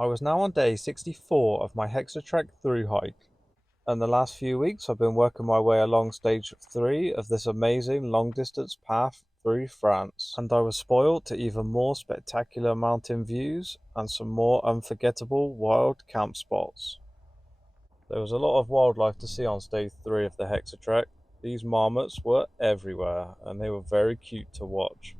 I was now on day 64 of my Hexatrek through hike, and the last few weeks I've been working my way along stage 3 of this amazing long distance path through France, and I was spoiled to even more spectacular mountain views and some more unforgettable wild camp spots. There was a lot of wildlife to see on stage 3 of the Hexatrek. These marmots were everywhere and they were very cute to watch.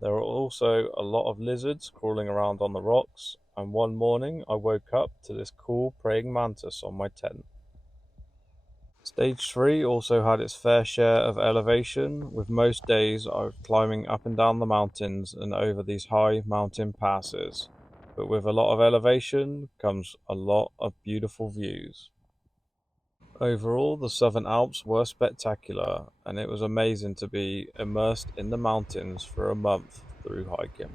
There were also a lot of lizards crawling around on the rocks, and one morning I woke up to this cool praying mantis on my tent. Stage 3 also had its fair share of elevation, with most days I was climbing up and down the mountains and over these high mountain passes. But with a lot of elevation comes a lot of beautiful views. Overall, the Southern Alps were spectacular, and it was amazing to be immersed in the mountains for a month through hiking.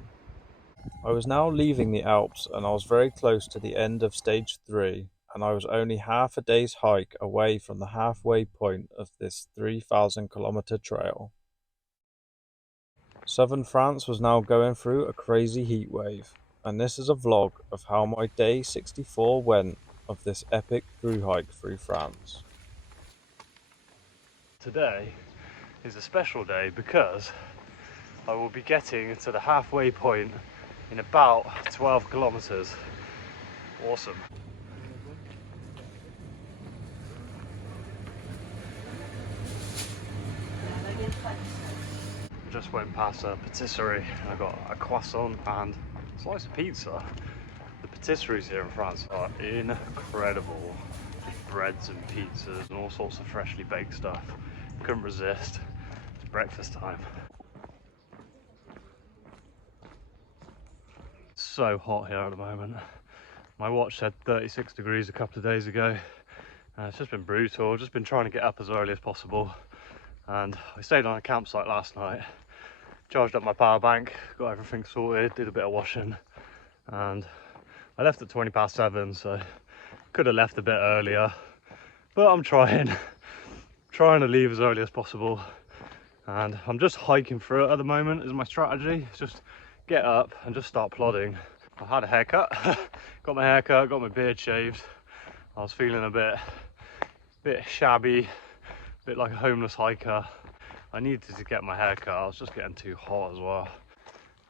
I was now leaving the Alps, and I was very close to the end of stage 3, and I was only half a day's hike away from the halfway point of this 3,000-kilometer trail. Southern France was now going through a crazy heat wave, and this is a vlog of how my day 64 went of this epic through hike through France. Today is a special day because I will be getting to the halfway point in about 12 kilometers. Awesome. Just went past a patisserie and I got a croissant and a slice of pizza. The patisseries here in France are incredible. Just breads and pizzas and all sorts of freshly baked stuff. Couldn't resist. It's breakfast time. It's so hot here at the moment. My watch said 36 degrees a couple of days ago. It's just been brutal. Just been trying to get up as early as possible. And I stayed on a campsite last night, charged up my power bank, got everything sorted, did a bit of washing, and I left at 20 past 7, so could have left a bit earlier, but I'm trying to leave as early as possible. And I'm just hiking through it at the moment is my strategy. It's just get up and just start plodding. I had a haircut, got my haircut, got my beard shaved. I was feeling a bit shabby, a bit like a homeless hiker. I needed to get my hair cut. I was just getting too hot as well.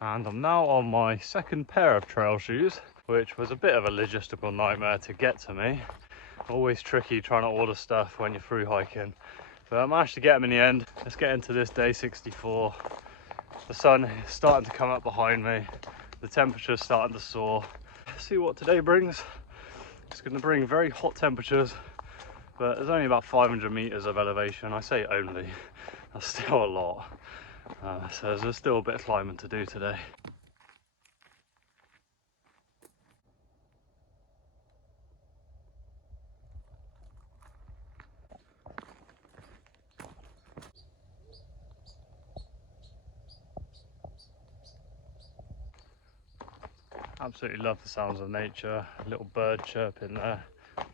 And I'm now on my second pair of trail shoes, which was a bit of a logistical nightmare to get to me. Always tricky trying to order stuff when you're through hiking. But I managed to get them in the end. Let's get into this day 64. The sun is starting to come up behind me. The temperature's starting to soar. See what today brings. It's going to bring very hot temperatures, but there's only about 500 meters of elevation. I say only, that's still a lot. So there's still a bit of climbing to do today. Absolutely love the sounds of nature, a little bird chirping there.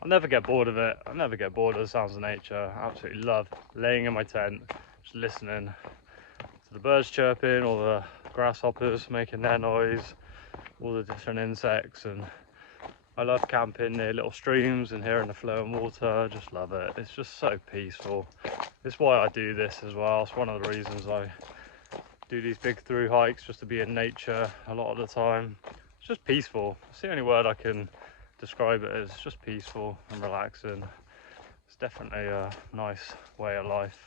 I'll never get bored of it. I'll never get bored of the sounds of nature. I absolutely love laying in my tent, just listening to the birds chirping, all the grasshoppers making their noise, all the different insects. And I love camping near little streams and hearing the flowing water. I just love it. It's just so peaceful. It's why I do this as well. It's one of the reasons I do these big through hikes, just to be in nature a lot of the time. It's just peaceful. It's the only word I can describe it as. Just peaceful and relaxing. It's definitely a nice way of life.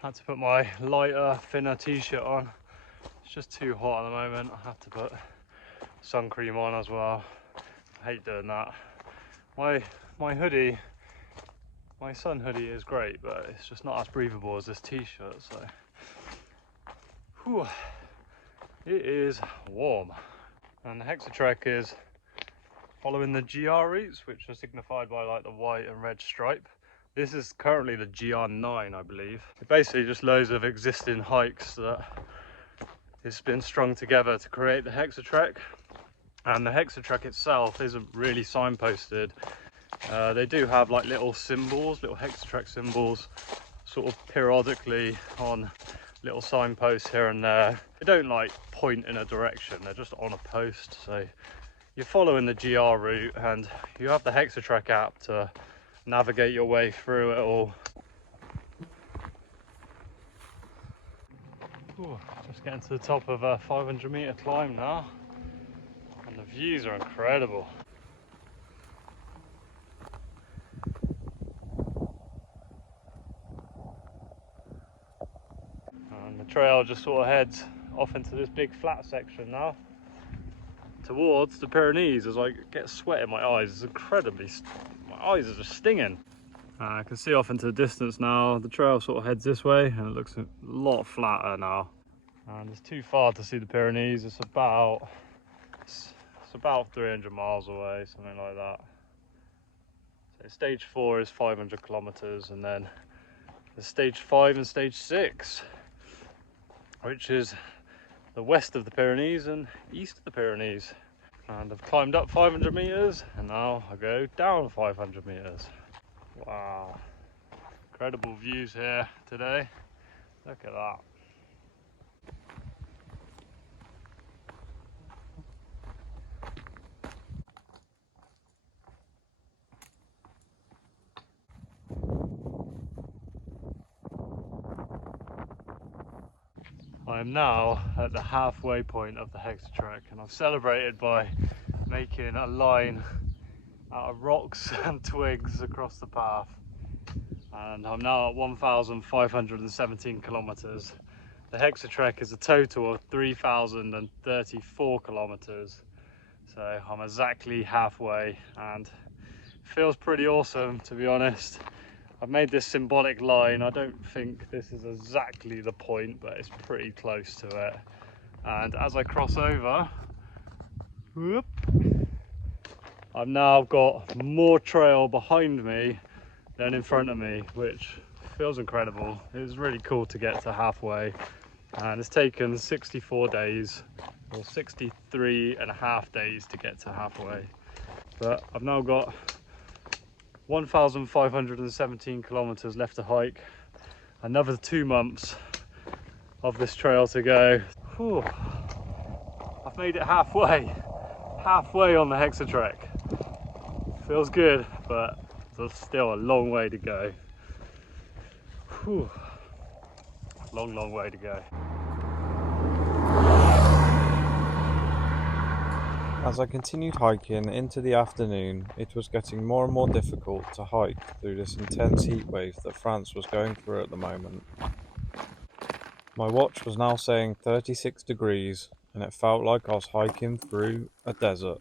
Had to put my lighter, thinner t-shirt on. It's just too hot at the moment. I have to put sun cream on as well. I hate doing that. My hoodie, my sun hoodie is great, but it's just not as breathable as this t-shirt, so. Whew. It is warm. And the Hexatrek is following the GR routes, which are signified by like the white and red stripe. This is currently the GR9, I believe. It basically just loads of existing hikes that has been strung together to create the Hexatrek. And the Hexatrek itself isn't really signposted. They do have like little symbols, little Hexatrek symbols, sort of periodically on little signposts here and there. They don't like point in a direction, they're just on a post. So you're following the GR route and you have the Hexatrek app to navigate your way through it all. Ooh, just getting to the top of a 500-meter climb now, and the views are incredible. And the trail just sort of heads off into this big flat section now, towards the Pyrenees. As I get sweat in my eyes, it's incredibly, my eyes are just stinging. I can see off into the distance now, the trail sort of heads this way and it looks a lot flatter now. And it's too far to see the Pyrenees. It's about 300 miles away, something like that. So stage 4 is 500 kilometers, and then there's stage 5 and stage 6, which is the west of the Pyrenees and east of the Pyrenees. And I've climbed up 500 meters and now I go down 500 meters. Wow, incredible views here today. Look at that. I am now at the halfway point of the Hexatrek, and I've celebrated by making a line out of rocks and twigs across the path. And I'm now at 1,517 kilometers. The Hexatrek is a total of 3,034 kilometers. So I'm exactly halfway and it feels pretty awesome, to be honest. I've made this symbolic line. I don't think this is exactly the point, but it's pretty close to it. And as I cross over, whoop, I've now got more trail behind me than in front of me, which feels incredible. It was really cool to get to halfway, and it's taken 64 days or 63 and a half days to get to halfway. But I've now got 1,517 kilometers left to hike, another 2 months of this trail to go. Whew. I've made it halfway on the Hexatrek. Feels good, but there's still a long way to go. Whew. Long way to go. As I continued hiking into the afternoon, it was getting more and more difficult to hike through this intense heatwave that France was going through at the moment. My watch was now saying 36 degrees, and it felt like I was hiking through a desert.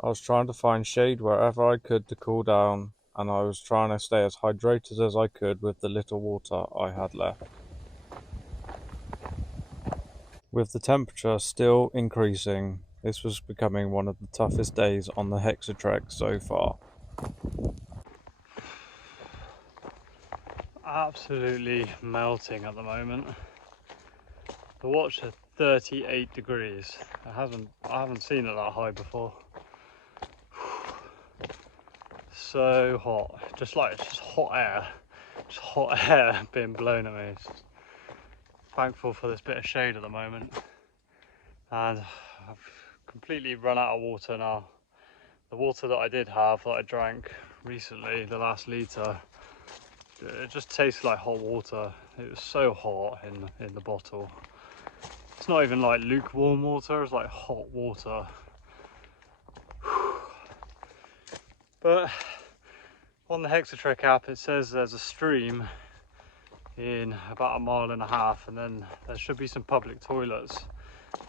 I was trying to find shade wherever I could to cool down, and I was trying to stay as hydrated as I could with the little water I had left. With the temperature still increasing, this was becoming one of the toughest days on the Hexatrek so far. Absolutely melting at the moment. The watch at 38 degrees. I haven't seen it that high before. So hot, it's just hot air being blown at me. It's just thankful for this bit of shade at the moment, and I've completely run out of water now. The water that I did have, that I drank recently, the last litre, it just tastes like hot water. It was so hot in the bottle. It's not even like lukewarm water, it's like hot water. But on the Hexatrek app it says there's a stream in about 1.5 miles, and then there should be some public toilets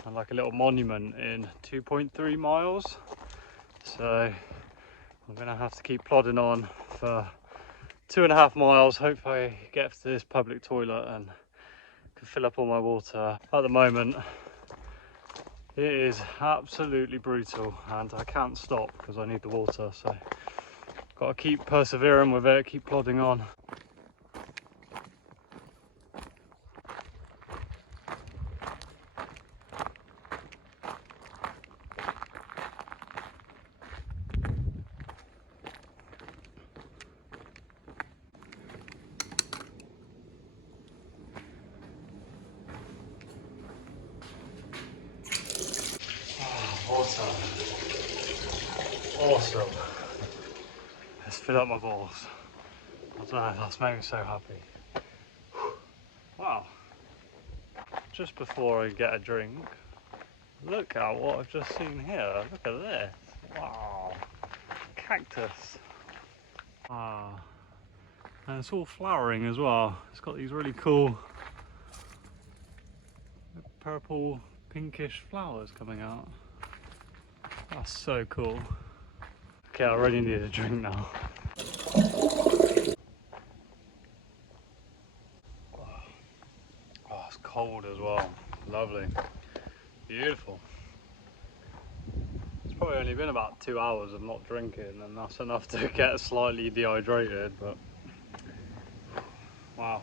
and like a little monument in 2.3 miles. So I'm gonna have to keep plodding on for 2.5 miles. Hope I get to this public toilet and can fill up all my water. At the moment it is absolutely brutal and I can't stop because I need the water, so gotta keep persevering with it, keep plodding on. water. Awesome. Let's fill up my balls. I don't know, that's made me so happy. Wow. Just before I get a drink, look at what I've just seen here. Look at this. Wow. Cactus. Wow. And it's all flowering as well. It's got these really cool purple, pinkish flowers coming out. That's so cool. Okay, I really need a drink now. Oh, it's cold as well. Lovely. Beautiful. It's probably only been about 2 hours of not drinking, and that's enough to get slightly dehydrated, but wow.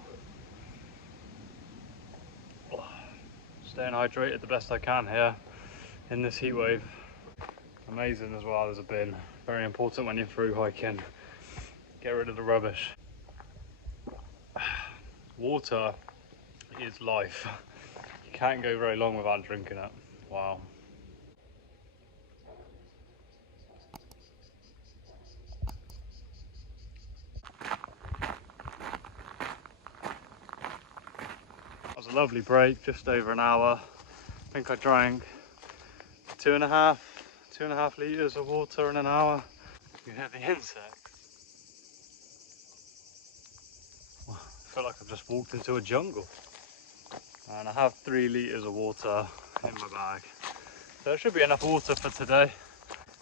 Staying hydrated the best I can here in this heat wave. Amazing as well as a bin. Very important when you're through hiking. Get rid of the rubbish. Water is life. You can't go very long without drinking it. Wow. That was a lovely break, just over an hour. I think I drank 2.5 litres of water in an hour. You hear the insects. I feel like I've just walked into a jungle. And I have 3 litres of water in my bag. So there should be enough water for today.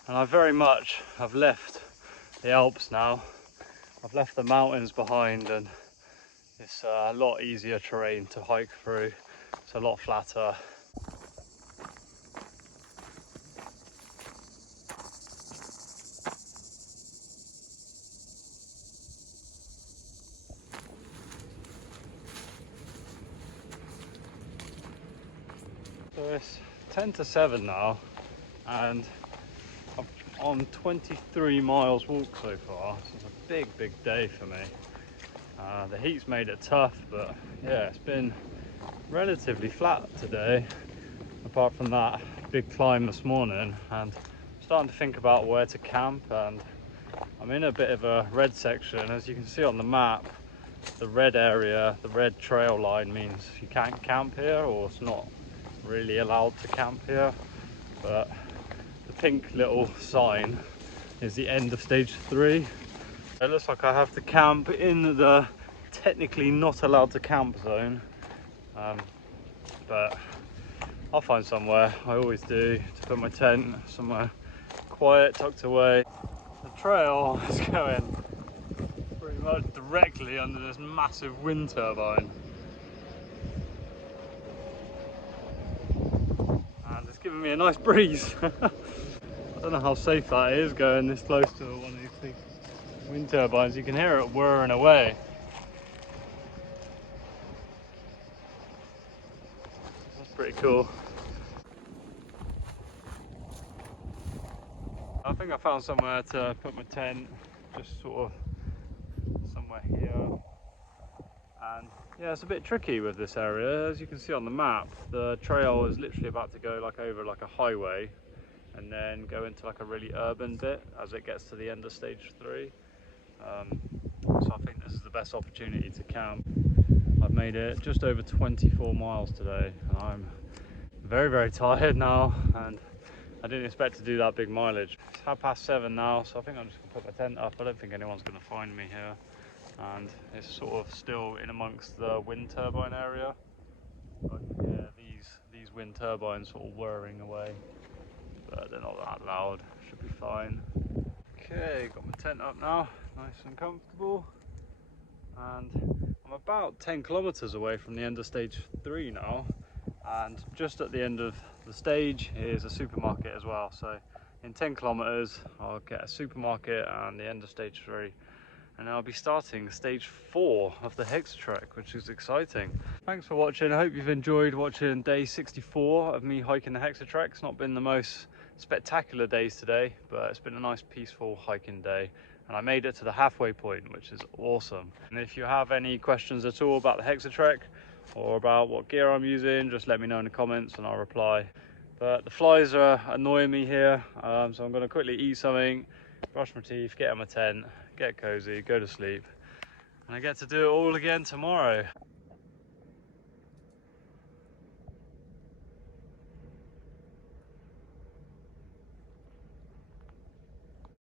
And I very much have left the Alps now. I've left the mountains behind, and it's a lot easier terrain to hike through. It's a lot flatter. So it's 10 to 7 now, and I'm on 23 miles walk so far. So it's a big day for me. The heat's made it tough, but yeah, it's been relatively flat today, apart from that big climb this morning. And I'm starting to think about where to camp, and I'm in a bit of a red section. As you can see on the map, the red area, the red trail line means you can't camp here, or it's not really allowed to camp here. But the pink little sign is the end of stage 3. It looks like I have to camp in the technically not allowed to camp zone, but I'll find somewhere, I always do, to put my tent somewhere quiet, tucked away. The trail is going pretty much directly under this massive wind turbine, and it's giving me a nice breeze. I don't know how safe that is, going this close to one of these big wind turbines. You can hear it whirring away. That's pretty cool. I think I found somewhere to put my tent, just sort of somewhere here. And yeah, it's a bit tricky with this area. As you can see on the map, the trail is literally about to go over a highway, and then go into like a really urban bit as it gets to the end of stage 3. So I think this is the best opportunity to camp. I've made it just over 24 miles today, and I'm very tired now, and I didn't expect to do that big mileage. It's 7:30 now, so I think I'm just gonna put my tent up. I don't think anyone's gonna find me here, and it's sort of still in amongst the wind turbine area. I can hear these wind turbines sort of whirring away, but they're not that loud. Should be fine. Okay, got my tent up now, nice and comfortable, and I'm about 10 kilometers away from the end of stage 3 now, and just at the end of the stage is a supermarket as well. So in 10 kilometers I'll get a supermarket and the end of stage 3, and I'll be starting stage 4 of the Hexatrek, which is exciting. Thanks for watching. I hope you've enjoyed watching day 64 of me hiking the Hexatrek. It's not been the most spectacular days today, but it's been a nice peaceful hiking day, and I made it to the halfway point, which is awesome. And if you have any questions at all about the Hexatrek or about what gear I'm using, just let me know in the comments and I'll reply. But the flies are annoying me here, so I'm going to quickly eat something, brush my teeth, get out of my tent, get cozy, go to sleep, and I get to do it all again tomorrow.